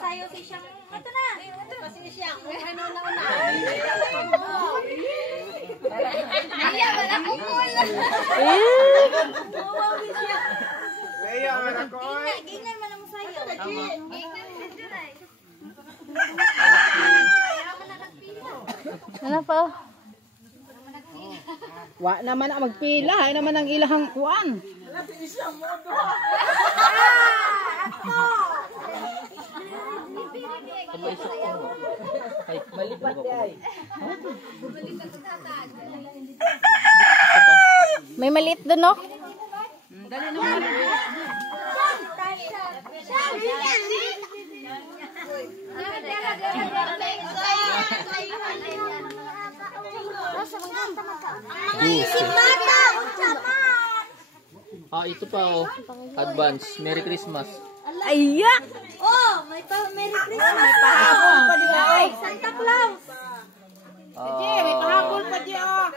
Sayo si siyang. Ito na. Kasi siyang. Ano na una. Iya, wala ko pula. Iya, wala ko. Gingnan man ang sayo. Ano pa? Wa naman ang magpila, ay naman ang ilahang kuan. Malipat ay. May maliit doon, no? Dali naman. Ah, ito pa oh. Advance. Merry Christmas. Aya! Oh, may Merry Christmas. May pahabol pa din. Ay, Santa Claus. May pahabol pa di oh.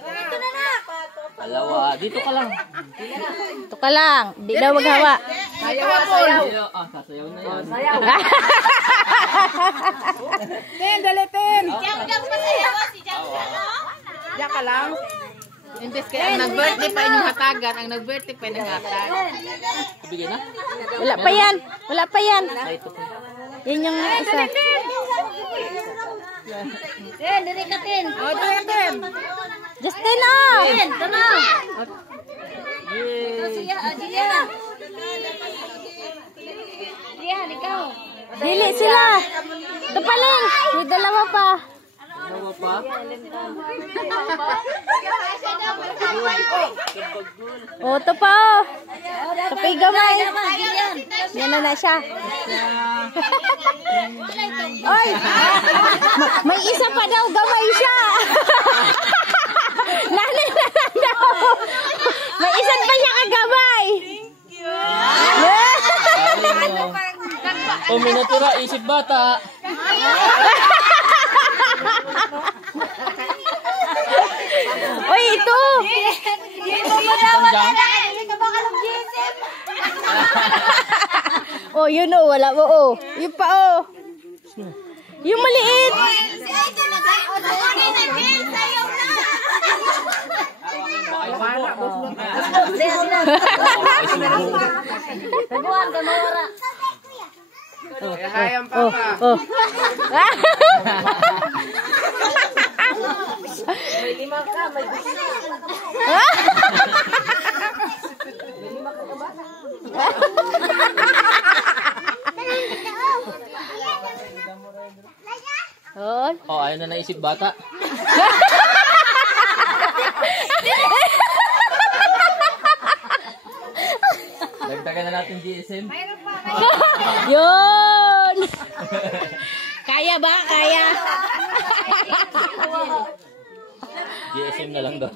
Ito na na. Alawa. Dito ka lang. Ito ka lang. Di daw maghawa. Sayaw. Ah, sasayaw na yan. Ten, dali, ten. Jang pasayaw si Jang. Diyan ka lang. Imbes kaya ang nag-birthday pa inyong hatagan, ang nag-birthday pa inyong hatag. Bigay na. Wala pa yan. Wala pa yan. Ay, ito po. Yan yung isa. Ten, dili ka ten. Oh, ten. Justin, oh. Ten, ito na. Yay! Dia. Dia, ikaw. Dili sila. Dapaling. May dalawa pa. Dalawa pa. Oh, ito pa, oh. Tapay gamay. Yan na siya. Oy! May isa pa daw, gamay siya. Nani na lang daw. May isa pa siya kagamay. Oh, may natira. Isip bata. Oy, ito. Oh, yun oh, wala mo oh. Yung pa oh. Yung maliit. Taguan ka mawara. Hayang papa. Oh. May lima ka, may Oh, ayaw na naisip bata. Dagdagan na natin GSM. Yun. Kaya ba? Kaya. GSM na lang daw.